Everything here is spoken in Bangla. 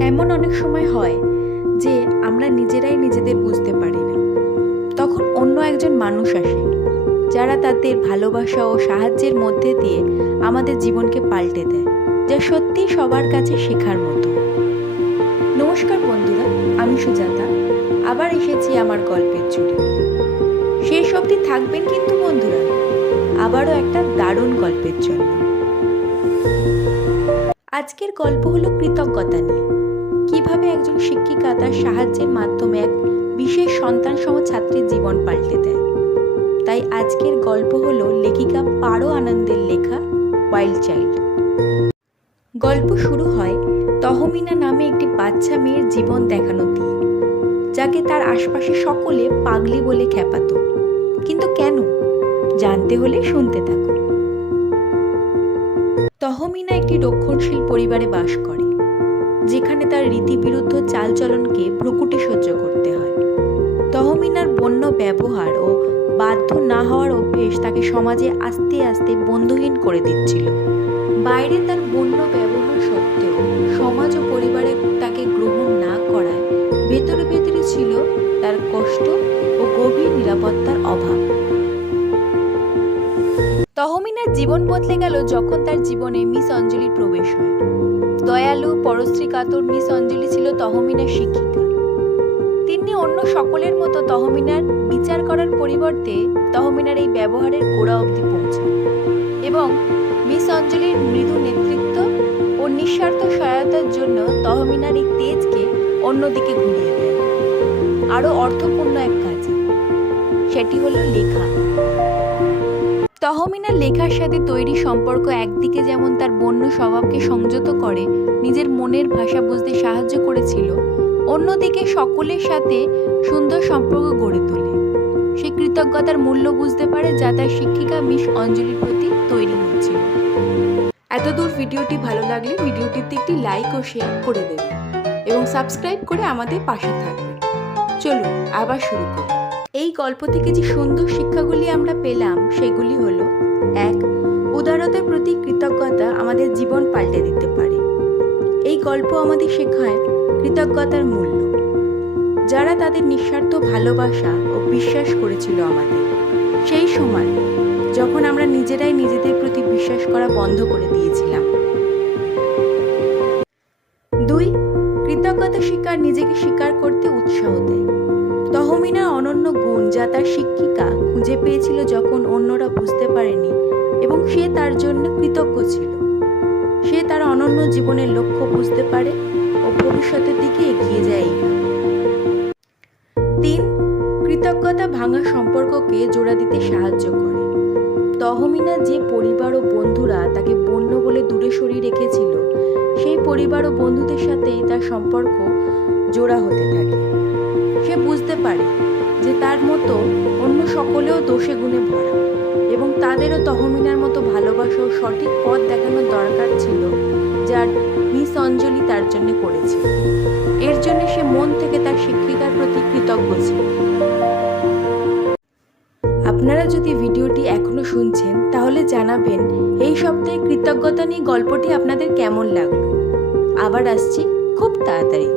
এমন অনেক সময় হয় যে আমরা নিজেরাই নিজেদের বুঝতে পারি না। তখন অন্য একজন মানুষ আসে যারা তাদের ভালোবাসা ও সাহায্যের মধ্যে দিয়ে আমাদের জীবনকে পাল্টে দেয়, যা সত্যি সবার কাছে শেখার মতো। নমস্কার বন্ধুরা, আমি সুজাতা আবার এসেছি আমার গল্পের ঝুড়ি। শেষ অবধি থাকবেন কিন্তু বন্ধুরা, আবারও একটা দারুণ গল্পের জন্য। আজকের গল্প হলো কৃতজ্ঞতা নিয়ে। কিভাবে একজন শিক্ষিকা তার সাহায্যের মাধ্যমে এক বিশেষ সন্তানসম ছাত্রের জীবন পাল্টে দেয়। তাই আজকের গল্প হলো লেখিকা পারো আনন্দের লেখা ওয়াইল্ড চাইল্ড। গল্প শুরু হয় তহমিনা নামে একটি বাচ্চা মেয়ের জীবন দেখানো দিয়ে, যাকে তার আশপাশে সকলে পাগলি বলে খ্যাপাতো। কিন্তু কেন, জানতে হলে শুনতে থাকুন। তহমিনা একটি রক্ষণশীল পরিবারে বাস করে, যেখানে তার রীতিবিরুদ্ধ চালচলনকে ভ্রুকুটি সহ্য করতে হয়। তহমিনার বন্য ব্যবহার ও বাধ্য না হওয়ার অভ্যেস তাকে সমাজে আস্তে আস্তে বন্ধুহীন করে দিচ্ছিল। বাইরে তার বন্য ব্যবহার সত্ত্বেও সমাজ ও পরিবারে তাকে গ্রহণ না করায় ভেতরে ভেতরে ছিল তার কষ্ট ও গভীর নিরাপত্তার অভাব। তহমিনার জীবন বদলে গেল যখন তার জীবনে মিস অঞ্জলির প্রবেশ হয়। দয়ালু পরশ্রী কাতর মিস অঞ্জলি ছিল তহমিনার শিক্ষিকা। তিনি অন্য সকলের মতো তহমিনার বিচার করার পরিবর্তে তহমিনার এই ব্যবহারের গোড়া অবধি পৌঁছান এবং মিস অঞ্জলির মৃদু নেতৃত্ব ও নিঃস্বার্থ সহায়তার জন্য তহমিনার এই তেজকে অন্যদিকে ঘুরিয়ে দেন আরও অর্থপূর্ণ এক কাজে। সেটি হলো লেখা। তহমিনার লেখার সাথে তৈরি সম্পর্ক একদিকে যেমন তার বন্য স্বভাবকে সংযত করে নিজের মনের ভাষা বুঝতে সাহায্য করেছিল, অন্যদিকে সকলের সাথে সুন্দর সম্পর্ক গড়ে তোলে। সে কৃতজ্ঞতার মূল্য বুঝতে পারে যা তার শিক্ষিকা মিস অঞ্জলির প্রতি তৈরি হয়েছিল। এতদূর ভিডিওটি ভালো লাগলে ভিডিওটিতে একটি লাইক ও শেয়ার করে দেবে এবং সাবস্ক্রাইব করে আমাদের পাশে থাকবে। চলুন আবার শুরু করি। এই গল্প থেকে যে সুন্দর শিক্ষাগুলি আমরা পেলাম সেগুলি হলো: 1. উদারতার প্রতি কৃতজ্ঞতা আমাদের জীবন পাল্টে দিতে পারে। এই গল্প আমাদের শেখায় কৃতজ্ঞতার মূল্য, যারা তাদের নিঃস্বার্থ ভালোবাসা ও বিশ্বাস করেছিল আমাদের সেই সময় যখন আমরা নিজেরাই নিজেদের প্রতি বিশ্বাস করা বন্ধ করে দিয়েছিলাম। 2. কৃতজ্ঞতা শিকার নিজেকে স্বীকার করতে উৎসাহ দেয়। তহমিনার অনন্য গুণ যা তার শিক্ষিকা খুঁজে পেয়েছিল যখন অন্যরা বুঝতে পারেনি এবং সে তার জন্য কৃতজ্ঞ ছিল। সে তার অনন্য জীবনের লক্ষ্য বুঝতে পারে ও ভবিষ্যতের দিকে এগিয়ে যায়। 3. কৃতজ্ঞতা ভাঙা সম্পর্ককে জোড়া দিতে সাহায্য করে। তহমিনা যে পরিবার ও বন্ধুরা তাকে বন্য বলে দূরে সরিয়ে রেখেছিল, সেই পরিবার ও বন্ধুদের সাথেই তার সম্পর্ক জোড়া হতে থাকে। সে বুঝতে পারে যে তার মতো অন্য সকলেও দোষে গুণে ভরা এবং তাদেরও তহমিনার মতো ভালোবাসা ও সঠিক পথ দেখানোর দরকার ছিল, যা মিস অঞ্জলি তার জন্য করেছিল। এর জন্য সে মন থেকে তার শিক্ষিকার প্রতি কৃতজ্ঞ ছিল। আপনারা যদি ভিডিওটি এখনো শুনছেন তাহলে জানাবেন এই সপ্তাহে কৃতজ্ঞতা নিয়ে গল্পটি আপনাদের কেমন লাগলো। আবার আসছি খুব তাড়াতাড়ি।